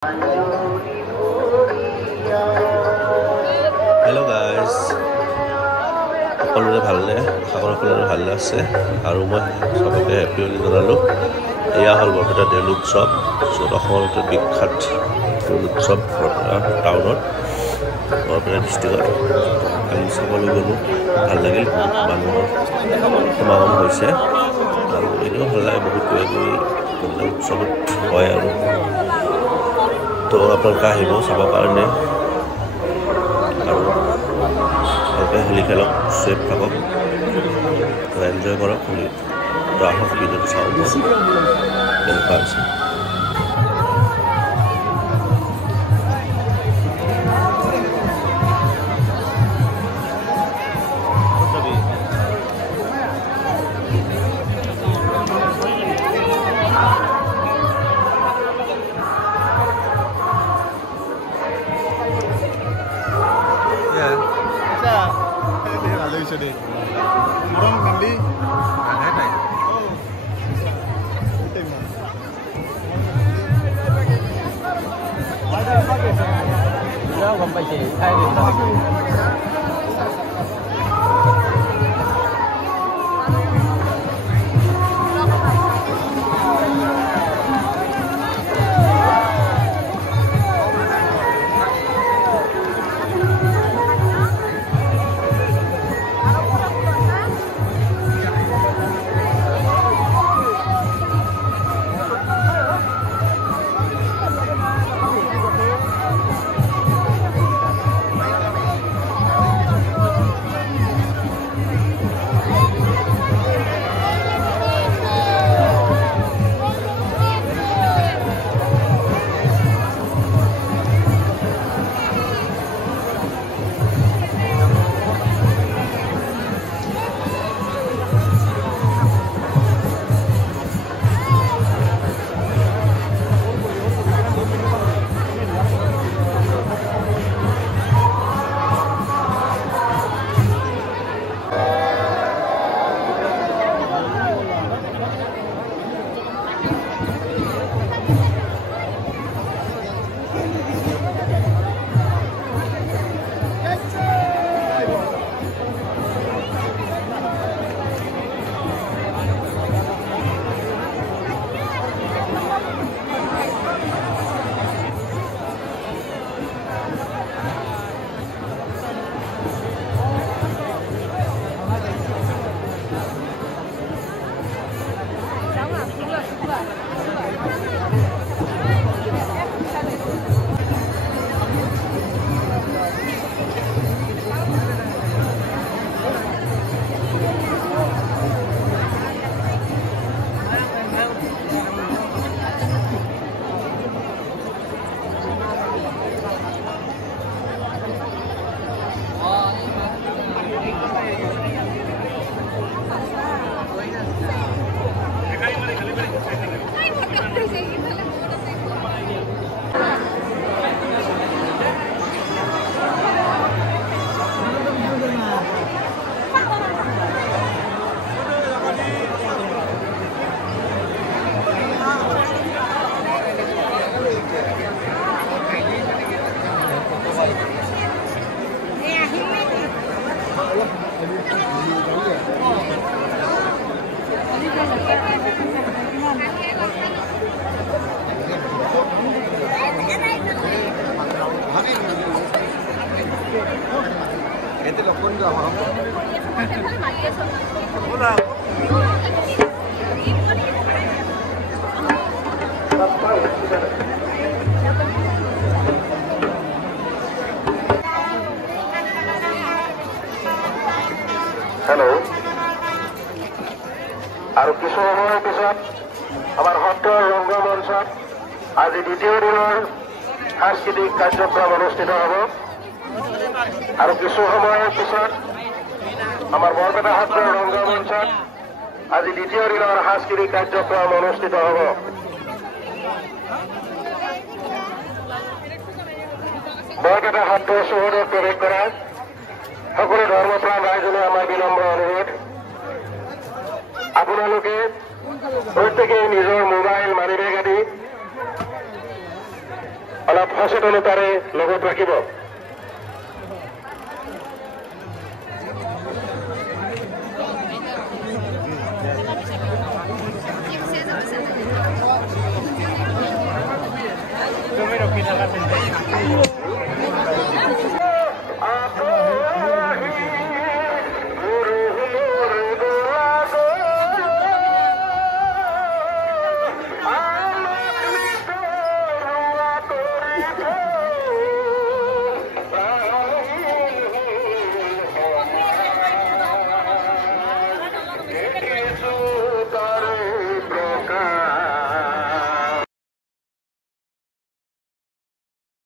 Hello guys, সকলোৰে ভালনে? সকলোৰে ভাল আছে আৰু মই সবকে হেপী হোলি জনালো। এয়া হ'ল বৰপেটা দেউল উৎসৱ, য'ত অসমৰ ভিতৰত বিখ্যাত দেউল উৎসৱ বৰপেটা টাউনত, বৰপেটা ডিষ্ট্ৰিক্টত। আমি চাবলৈ গ'লোঁ, ভাল লাগিল, বহুত মানুহৰ সমাগম হৈছে আৰু এনেও ভাল লাগে, বহুত কিবা কিবি উৎসৱত হয় আৰু তো আপোনালোকে আহিব চাবৰ কাৰণে আৰু ভালকৈ হোলী খেলক, ছেফ থাকক, এনজয় কৰক হোলী। তো আহক ভিডিঅ'টো চাওঁ কেনেকুৱা আছে। gom paisi khai đi hello और किस समय पिछत आमार सत्र रंगमंचत आज द्वितीय दिनर सांस्कृतिक कार्यक्रम अनुष्ठित हब और किस समय पिछत आमार बरपेटा सत्र रंगमंचत आज द्वितीय दिनर सांस्कृतिक कार्यक्रम अनुष्ठित हब बरपेटा सत्र चौहदत प्रवेश करा সকলো ধৰ্মপ্ৰাণ ৰাইজলৈ আমাৰ বিনম্ৰ অনুৰোধ, আপোনালোকে প্ৰত্যেকেই নিজৰ মোবাইল মানিবেগ আদি অলপ সচেতনতাৰে লগত ৰাখিব। তুমি ৰখি থাকা